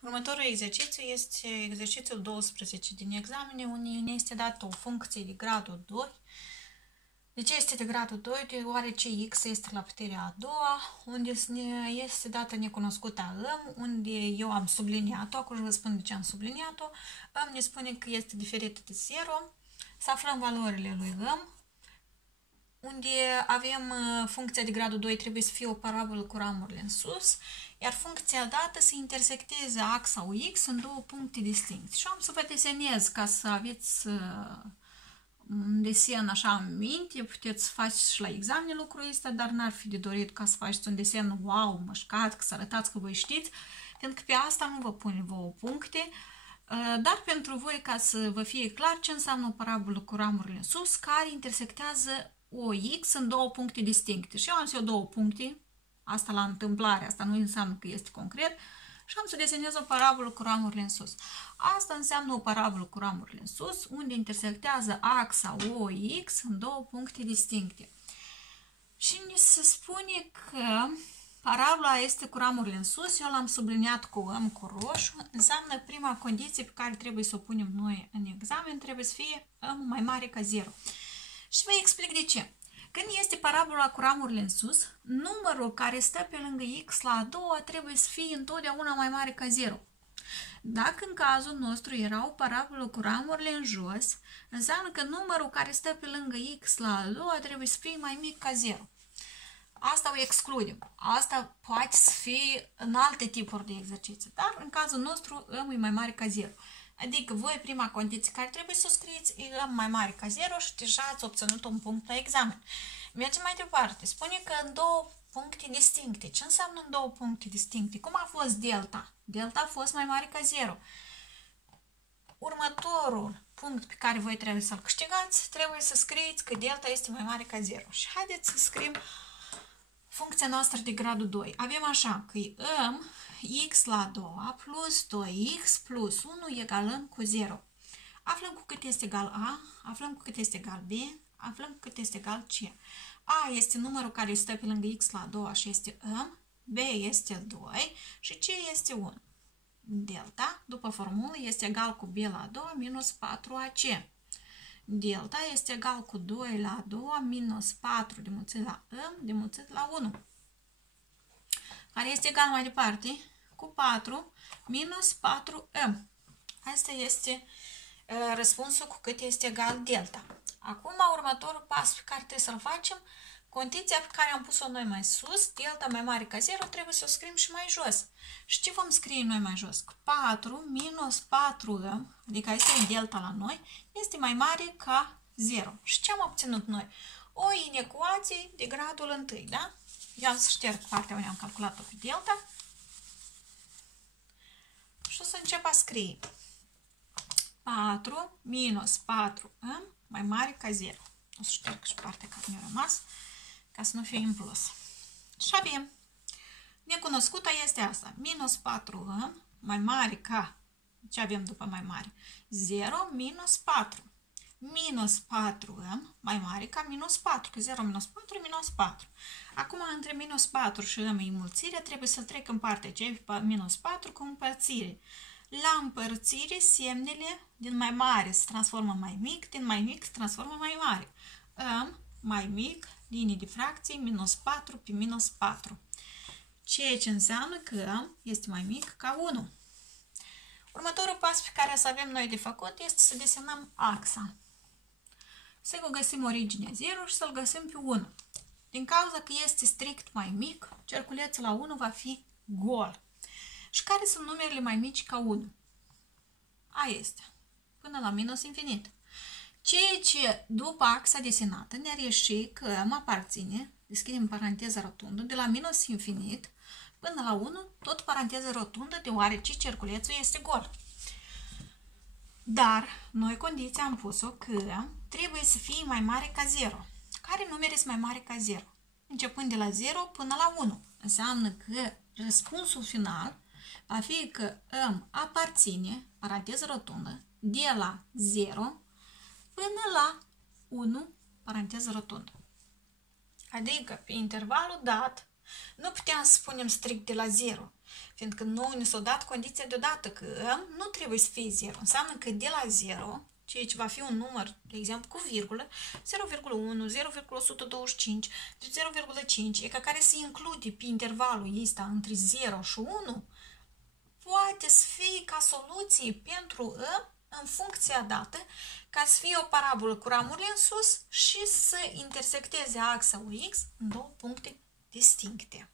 Următorul exercițiu este exercițiul 12 din examene, unde ne este dată o funcție de gradul 2. De ce este de gradul 2? Deoarece x este la puterea a doua, unde este dată necunoscuta m, unde eu am subliniat-o, acum vă spun de ce am subliniat-o. M ne spune că este diferită de 0, să aflăm valorile lui m, unde avem funcția de gradul 2 trebuie să fie o parabolă cu ramurile în sus, iar funcția dată să intersecteze axa UX în două puncte distincte. Și am să vă desenez ca să aveți un desen așa în minte, puteți face și la examene lucrul ăsta, dar n-ar fi de dorit ca să faceți un desen wow, mășcat, să arătați că voi știți, pentru că pe asta nu vă pun vouă puncte, dar pentru voi, ca să vă fie clar ce înseamnă o parabolă cu ramurile în sus, care intersectează o x în două puncte distincte. Și eu am să iau două puncte, asta la întâmplare, asta nu înseamnă că este concret, și am să desenez o parabolă cu ramurile în sus. Asta înseamnă o parabolă cu ramurile în sus, unde intersectează axa OX în două puncte distincte. Și ne se spune că parabola este cu ramurile în sus, eu l-am subliniat cu M cu roșu, înseamnă prima condiție pe care trebuie să o punem noi în examen, trebuie să fie M mai mare ca 0. Și vă explic de ce. Când este parabola cu ramurile în sus, numărul care stă pe lângă x la a doua trebuie să fie întotdeauna mai mare ca 0. Dacă în cazul nostru era o parabolă cu ramurile în jos, înseamnă că numărul care stă pe lângă x la a doua trebuie să fie mai mic ca 0. Asta o excludem. Asta poate să fie în alte tipuri de exerciții, dar în cazul nostru m e mai mare ca 0. Adică voi prima condiție care trebuie să o scrieți e m mai mare ca 0 și deja ați obținut un punct la examen. Mergem mai departe. Spune că în două puncte distincte. Ce înseamnă în două puncte distincte? Cum a fost delta? Delta a fost mai mare ca 0. Următorul punct pe care voi trebuie să-l câștigați, trebuie să scrieți că delta este mai mare ca 0. Și haideți să scriem funcția noastră de gradul 2. Avem așa că e m x la a doua plus 2x plus 1 egalăm cu 0. Aflăm cu cât este egal a, aflăm cu cât este egal b, aflăm cu cât este egal c. A este numărul care stă pe lângă x la a doua și este m, b este 2 și c este 1. Delta, după formulă, este egal cu b la a doua minus 4ac. Delta este egal cu 2 la a doua minus 4 dimulțit la m dimulțit la 1. Care este egal mai departe cu 4 minus 4m. Asta este răspunsul cu cât este egal delta. Acum, următorul pas pe care trebuie să-l facem, condiția pe care am pus-o noi mai sus, delta mai mare ca 0, trebuie să o scriem și mai jos. Și ce vom scrie noi mai jos? 4 minus 4m, adică este delta la noi, este mai mare ca 0. Și ce am obținut noi? O inecuație de gradul 1, da? Eu am să șterg partea unde am calculat-o pe delta și o să încep a scrie 4 minus 4m mai mare ca 0. O să șterg și partea care mi-a rămas ca să nu fie în plus. Și avem, necunoscuta este asta, minus 4m mai mare ca, ce avem după mai mare? 0 minus 4. Minus 4m mai mare ca minus 4, că 0 minus 4 minus 4. Acum, între minus 4 și m înmulțire, trebuie să trec în partea ce minus 4 cu împărțire. La împărțire, semnele din mai mare se transformă în mai mic, din mai mic se transformă în mai mare. M mai mic, linie de fracție, minus 4 pe minus 4. Ceea ce înseamnă că m este mai mic ca 1. Următorul pas pe care să avem noi de făcut este să desenăm axa. Să găsim originea 0 și să-l găsim pe 1. Din cauza că este strict mai mic, cerculețul la 1 va fi gol. Și care sunt numerele mai mici ca 1? A este. Până la minus infinit. Ceea ce după axa desenată ne-ar ieși că m aparține, deschidem paranteza rotundă, de la minus infinit până la 1, tot paranteză rotundă, deoarece cerculețul este gol. Dar noi condiția am pus-o că trebuie să fie mai mare ca 0. Care numere sunt mai mare ca 0? Începând de la 0 până la 1. Înseamnă că răspunsul final va fi că m aparține, paranteză rotundă, de la 0 până la 1, paranteză rotundă. Adică, pe intervalul dat, nu puteam să spunem strict de la 0. Fiindcă nu ne s-a dat condiția deodată că nu trebuie să fie 0. Înseamnă că de la 0, ceea ce va fi un număr, de exemplu, cu virgulă, 0,1, 0,125, deci 0,5, e ca care se include pe intervalul ăsta între 0 și 1, poate să fie ca soluție pentru în funcția dată, ca să fie o parabolă cu ramurile în sus și să intersecteze axa UX în două puncte distincte.